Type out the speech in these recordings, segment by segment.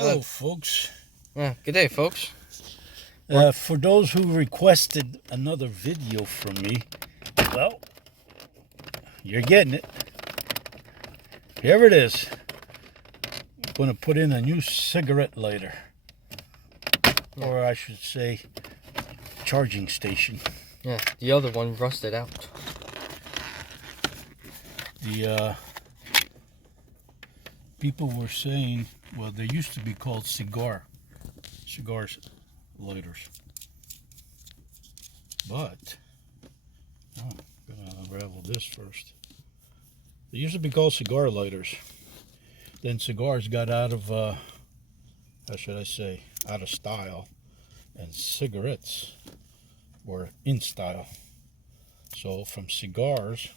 Hello, folks. Yeah, good day, folks. For those who requested another video from me, well, you're getting it. Here it is. I'm going to put in a new cigarette lighter. Yeah. Or I should say, charging station. Yeah, the other one rusted out. The people were saying, well, they used to be called cigar lighters. But, I'm going to unravel this first. They used to be called cigar lighters. Then cigars got out of, how should I say, out of style. And cigarettes were in style. So from cigars,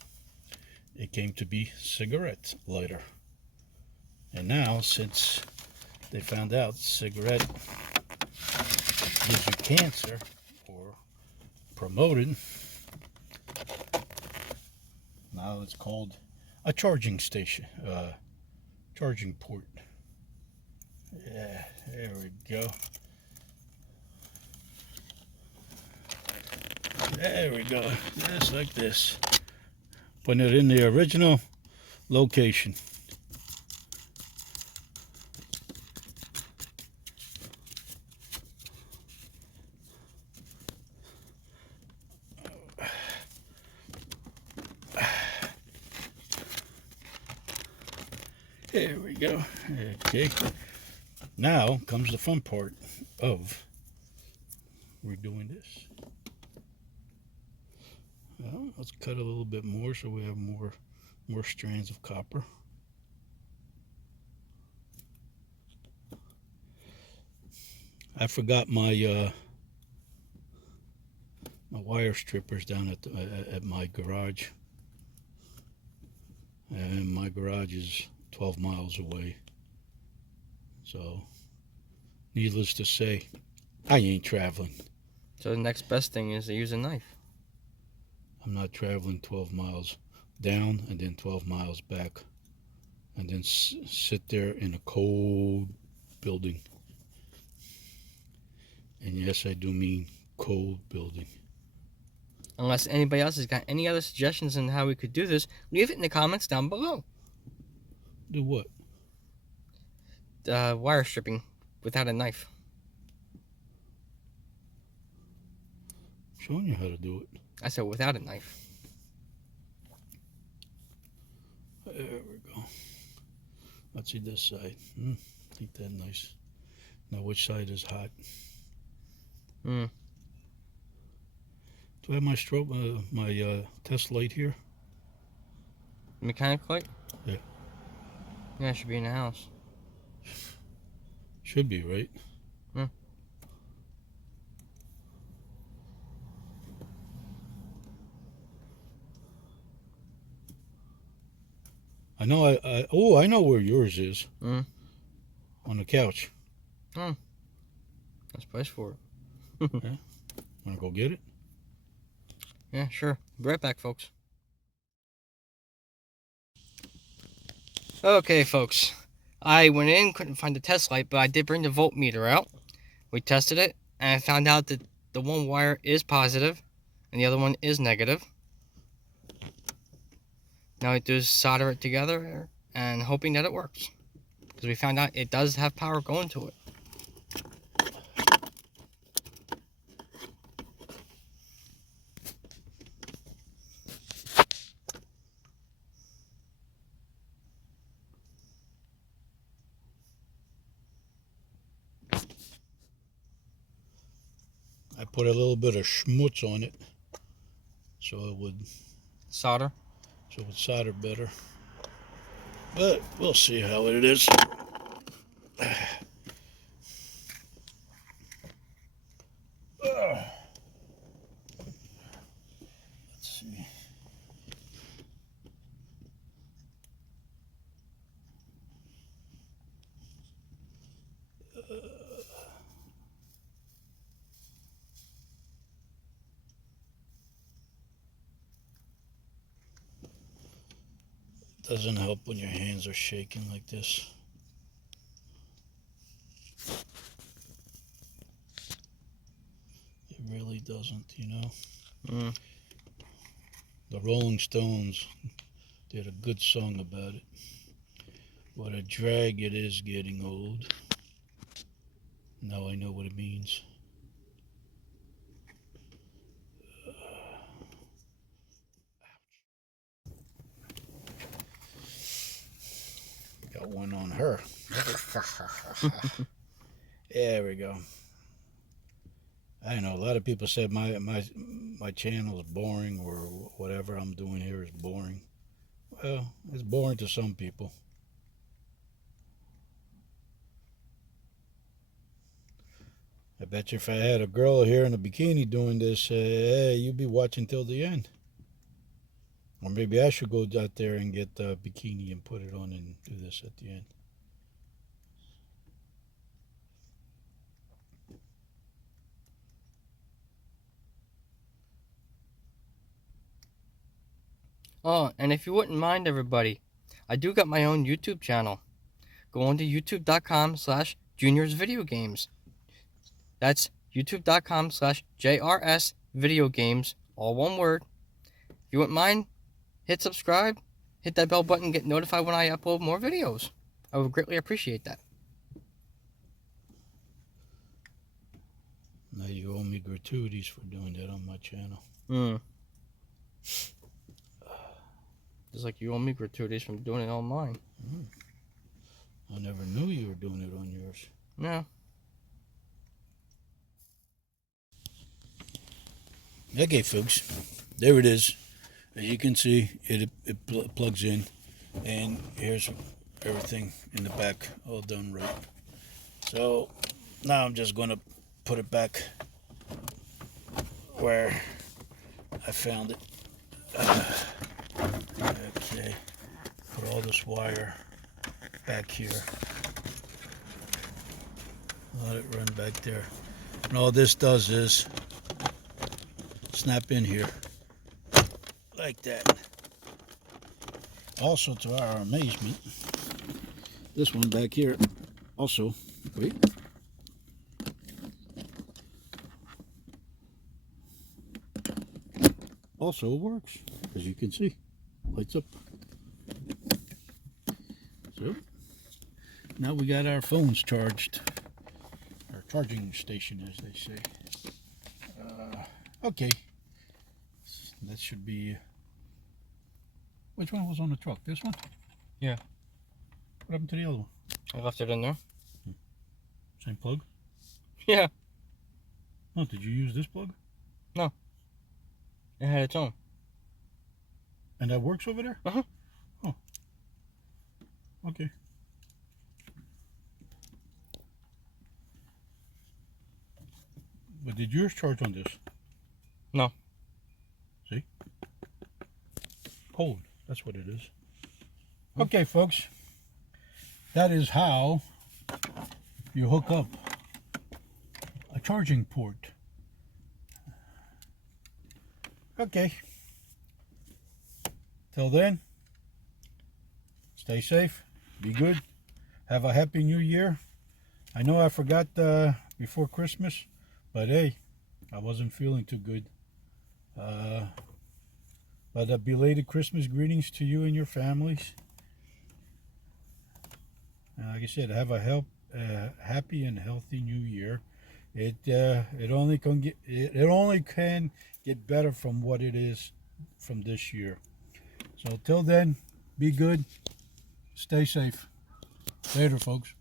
it came to be cigarette lighter. And now, since they found out cigarette gives you cancer, or promoted, now it's called a charging station, charging port. Yeah, there we go. There we go, just like this. Putting it in the original location. There we go. Okay. Now comes the fun part of redoing this. Well, let's cut a little bit more so we have more strands of copper. I forgot my my wire strippers down at my garage, and my garage is 12 miles away. So, needless to say, I ain't traveling. So the next best thing is to use a knife. I'm not traveling 12 miles down and then 12 miles back and then sit there in a cold building. And yes, I do mean cold building. Unless anybody else has got any other suggestions on how we could do this, leave it in the comments down below. Do what? Wire stripping without a knife. Showing you how to do it. I said without a knife. There we go. Let's see this side. Ain't that nice? Now which side is hot? Do I have my strobe, my test light here? Mechanic light? Yeah. Yeah, it should be in the house. Should be, right? I know. I know where yours is. On the couch. That's the place for it. Yeah. Wanna go get it? Yeah, sure. Be right back, folks. Okay, folks. I went in, couldn't find the test light, but I did bring the voltmeter out. We tested it, and I found out that the one wire is positive, and the other one is negative. Now we do is solder it together, and hoping that it works. Because we found out it does have power going to it. I put a little bit of schmutz on it, so it would Solder? So it would solder better. But we'll see how it is. Let's see. Doesn't help when your hands are shaking like this. doesn't, you know. Mm. The Rolling Stones did a good song about it. What a drag it is getting old. Now I know what it means. Got one on her. There we go. I know a lot of people said my channel is boring, or whatever I'm doing here is boring. Well, it's boring to some people. I bet you if I had a girl here in a bikini doing this, hey, you'd be watching till the end. Or maybe I should go out there and get a bikini and put it on and do this at the end. Oh, and if you wouldn't mind, everybody, I do got my own YouTube channel. Go on to youtube.com/juniorsvideogames. That's youtube.com/JRSvideogames, all one word. If you wouldn't mind, hit subscribe, hit that bell button, get notified when I upload more videos. I would greatly appreciate that. Now you owe me gratuities for doing that on my channel. Just like you owe me gratuities from doing it on mine. I never knew you were doing it on yours. No. Okay, folks, there it is. As you can see, it plugs in, and here's everything in the back all done right. So now I'm just going to put it back where I found it. Okay, put all this wire back here. Let it run back there. And all this does is snap in here like that. Also, to our amazement, this one back here also, wait, also works, as you can see, lights up. So now we got our phones charged, our charging station, as they say. Okay, that should be. Which one was on the truck? This one? Yeah. What happened to the other one? I left it in there. Same plug? Yeah. Oh, did you use this plug? It had its own. And that works over there? Uh-huh. Oh. Okay. But did yours charge on this? No. See? Cold. That's what it is. Okay, folks. That is how you hook up a charging port. Okay. Till then, stay safe, be good, have a happy new year. I know I forgot before Christmas, but hey, I wasn't feeling too good. But a belated Christmas greetings to you and your families. Like I said, have a happy and healthy new year. It only can get better from what it is from this year. So till then, be good, stay safe. Later, folks.